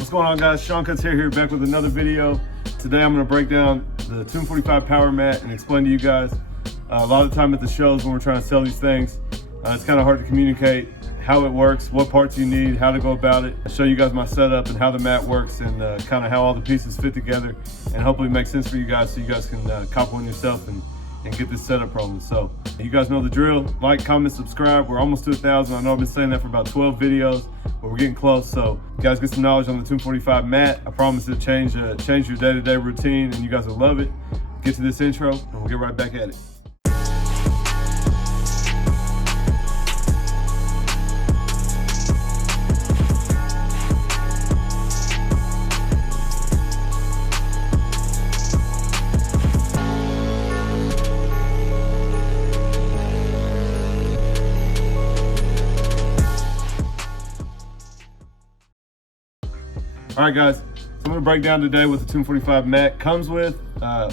What's going on, guys? Sean Cuts here back with another video. Today I'm going to break down the Tomb 45 power mat and explain to you guys. A lot of the time at the shows when we're trying to sell these things, it's kind of hard to communicate how it works, what parts you need, how to go about it. I'll show you guys my setup and how the mat works and kind of how all the pieces fit together, and hopefully make sense for you guys so you guys can cop one yourself and get this setup from. So you guys know the drill. Like, comment, subscribe. We're almost to 1,000. I know I've been saying that for about 12 videos, but we're getting close. So you guys get some knowledge on the Tomb 45 mat. I promise it'll change your day-to-day routine, and you guys will love it. Get to this intro and we'll get right back at it. All right, guys, so I'm gonna break down today what the Tomb 45 mat comes with,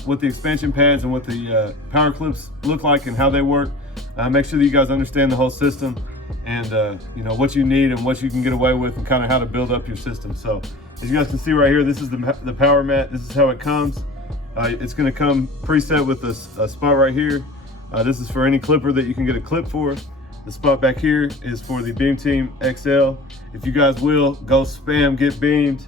what the expansion pads and what the power clips look like and how they work. Make sure that you guys understand the whole system and you know what you need and what you can get away with and kind of how to build up your system. So as you guys can see right here, this is the power mat. This is how it comes. It's gonna come preset with a spot right here. This is for any clipper that you can get a clip for. The spot back here is for the Beam Team XL. If you guys will, go spam Get Beamed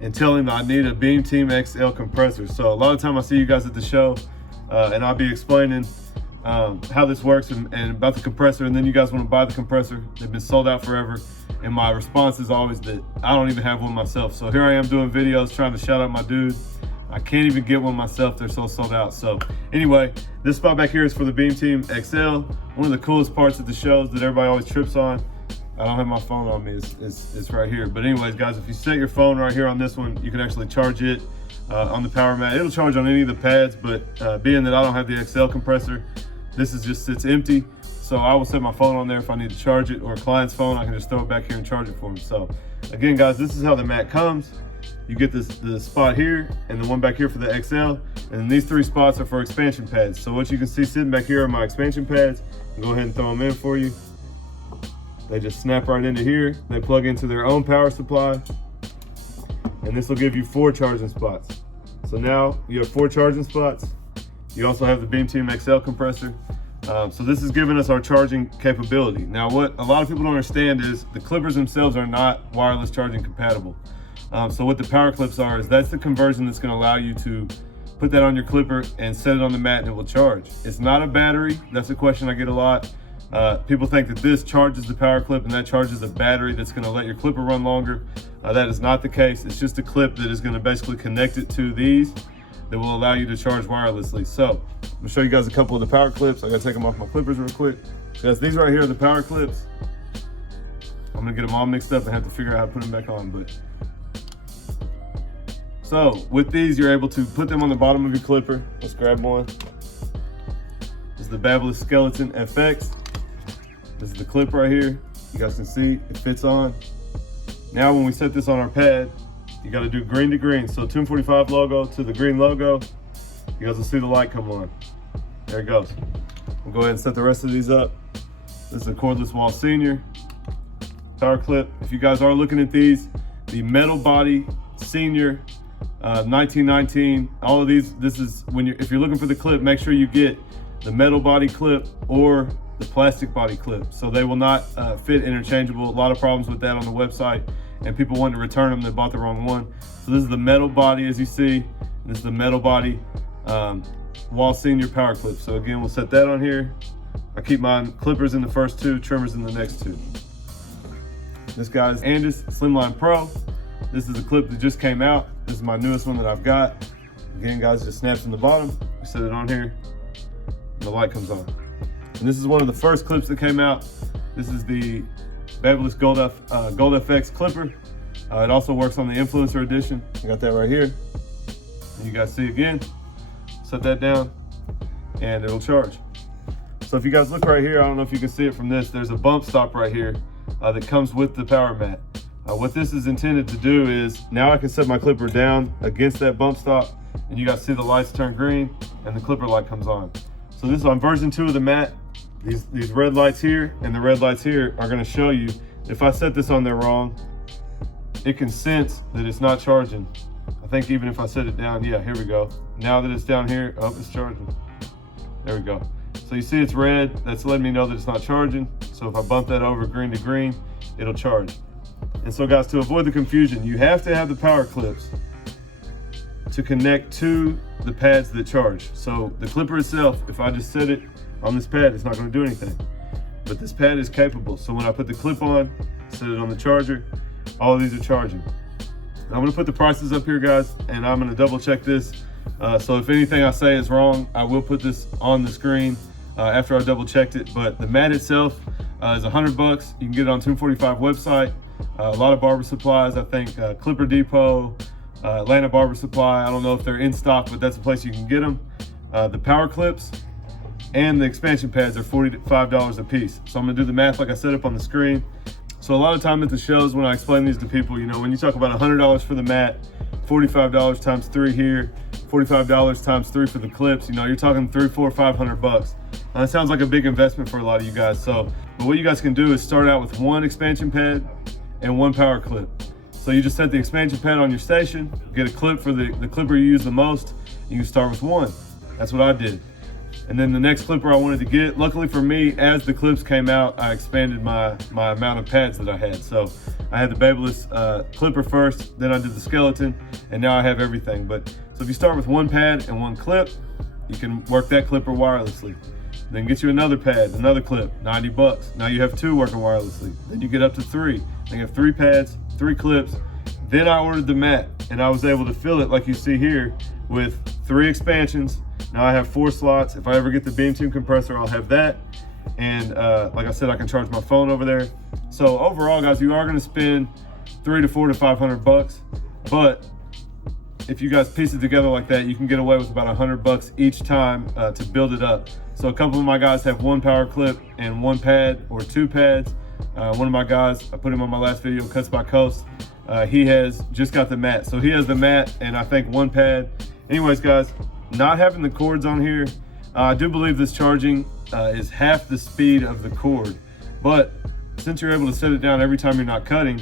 and tell him I need a Beam Team XL compressor. So a lot of time I see you guys at the show and I'll be explaining how this works and about the compressor, and then you guys want to buy the compressor. They've been sold out forever, and my response is always that I don't even have one myself. So here I am doing videos trying to shout out my dude. I can't even get one myself, they're so sold out. So anyway, this spot back here is for the Beam Team XL. One of the coolest parts of the shows that everybody always trips on. I don't have my phone on me, it's right here. But anyways, guys, if you set your phone right here on this one, you can actually charge it on the power mat. It'll charge on any of the pads, but being that I don't have the XL compressor, this is just sits empty. So I will set my phone on there if I need to charge it, or a client's phone, I can just throw it back here and charge it for them. So again, guys, this is how the mat comes. You get the spot here and the one back here for the XL, and these three spots are for expansion pads. So what you can see sitting back here are my expansion pads. I'll go ahead and throw them in for you. They just snap right into here. They plug into their own power supply, and this will give you 4 charging spots. So now you have 4 charging spots. You also have the Beam Team XL compressor. So this is giving us our charging capability. Now what a lot of people don't understand is the clippers themselves are not wireless charging compatible. So what the power clips are is that's the conversion that's going to allow you to put that on your clipper and set it on the mat and it will charge. It's not a battery. That's a question I get a lot. People think that this charges the power clip and that charges a battery that's going to let your clipper run longer. That is not the case. It's just a clip that is going to basically connect it to these that will allow you to charge wirelessly. So I'm going to show you guys a couple of the power clips. I got to take them off my clippers real quick. Guys, these right here are the power clips. I'm going to get them all mixed up and have to figure out how to put them back on. So with these, you're able to put them on the bottom of your clipper. Let's grab one. This is the Babyliss Skeleton FX. This is the clip right here. You guys can see it fits on. Now when we set this on our pad, you got to do green to green. So Tomb 45 logo to the green logo. You guys will see the light come on. There it goes. We'll go ahead and set the rest of these up. This is a cordless Wahl Senior power clip. If you guys are looking at these, the metal body Senior 1919, all of these, this is when if you're looking for the clip, make sure you get the metal body clip or the plastic body clip, so they will not fit interchangeable. A lot of problems with that on the website, and people wanted to return them, they bought the wrong one. So this is the metal body, as you see. This is the metal body Wahl Senior power clip. So again, we'll set that on here. I keep my clippers in the first 2, trimmers in the next 2. This guy's Andis Slimline Pro. This is a clip that just came out. This is my newest one that I've got. Again, guys, it just snaps from the bottom. We set it on here, and the light comes on. And this is one of the first clips that came out. This is the Babyliss Gold FX clipper. It also works on the Influencer Edition. I got that right here. And you guys see again. Set that down, and it'll charge. So if you guys look right here, I don't know if you can see it from this, there's a bump stop right here that comes with the power mat. What this is intended to do is, now I can set my clipper down against that bump stop, and you guys see the lights turn green and the clipper light comes on. So this is on version 2 of the mat. These red lights here and the red lights here are gonna show you, if I set this on there wrong, it can sense that it's not charging. I think even if I set it down, yeah, here we go. Now that it's down here, oh, it's charging. There we go. So you see it's red, that's letting me know that it's not charging. So if I bump that over green to green, it'll charge. And so guys, to avoid the confusion, you have to have the power clips to connect to the pads that charge. So the clipper itself, if I just set it on this pad, it's not gonna do anything. But this pad is capable. So when I put the clip on, set it on the charger, all of these are charging. I'm gonna put the prices up here, guys, and I'm gonna double check this. So if anything I say is wrong, I will put this on the screen after I double checked it. But the mat itself is $100. You can get it on 245 website. A lot of barber supplies, I think Clipper Depot, Atlanta Barber Supply. I don't know if they're in stock, but that's a place you can get them. The power clips and the expansion pads are $45 a piece. So I'm gonna do the math like I set up on the screen. So a lot of time at the shows when I explain these to people, you know, when you talk about $100 for the mat, $45 times 3 here, $45 times 3 for the clips, you know, you're talking 3, 4, 500 bucks. That sounds like a big investment for a lot of you guys. So, but what you guys can do is start out with one expansion pad and one power clip. So you just set the expansion pad on your station, get a clip for the clipper you use the most, you can start with one. That's what I did. And then the next clipper I wanted to get, luckily for me, as the clips came out, I expanded my amount of pads that I had. So I had the Babyliss clipper first, then I did the skeleton, and now I have everything. But so if you start with one pad and one clip, you can work that clipper wirelessly. Then get you another pad, another clip, 90 bucks. Now you have 2 working wirelessly. Then you get up to 3. Then you have 3 pads, 3 clips. Then I ordered the mat, and I was able to fill it like you see here with 3 expansions. Now I have 4 slots. If I ever get the Beam Team compressor, I'll have that. And like I said, I can charge my phone over there. So overall, guys, you are gonna spend $300 to $400 to $500, but if you guys piece it together like that, you can get away with about $100 each time to build it up. So a couple of my guys have 1 power clip and 1 pad or 2 pads. One of my guys, I put him on my last video, Cuts by Coast. He has just got the mat. So he has the mat and I think 1 pad. Anyways, guys, not having the cords on here, I do believe this charging is half the speed of the cord. But since you're able to set it down every time you're not cutting,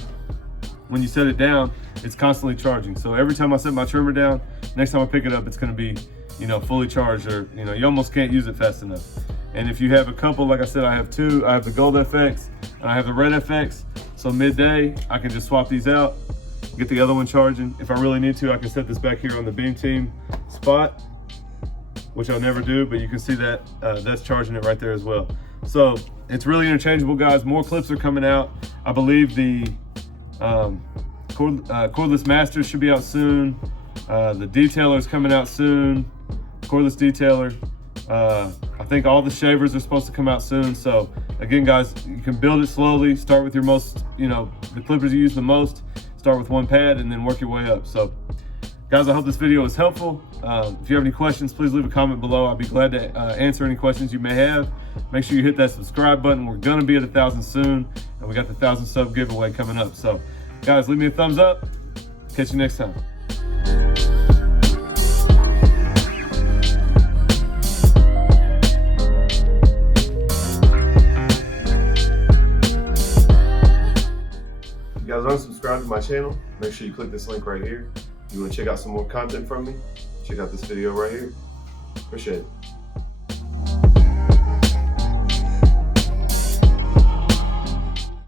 when you set it down, it's constantly charging. So every time I set my trimmer down, next time I pick it up, it's gonna be, you know, fully charged, or, you know, you almost can't use it fast enough. And if you have a couple, like I said, I have 2. I have the Gold FX and I have the Red FX. So midday, I can just swap these out, get the other one charging. If I really need to, I can set this back here on the Beam Team spot, which I'll never do, but you can see that that's charging it right there as well. So it's really interchangeable, guys. More clips are coming out. I believe the cordless masters should be out soon. The detailer is coming out soon. Cordless detailer. I think all the shavers are supposed to come out soon. So again, guys, you can build it slowly. Start with your most, you know, the clippers you use the most. Start with 1 pad and then work your way up. So guys, I hope this video was helpful. If you have any questions, please leave a comment below. I'll be glad to answer any questions you may have. Make sure you hit that subscribe button. We're gonna be at 1,000 soon, and we got the 1,000 sub giveaway coming up. So guys, leave me a thumbs up. Catch you next time. If you guys aren't subscribed to my channel, make sure you click this link right here. If you want to check out some more content from me, check out this video right here. Appreciate it.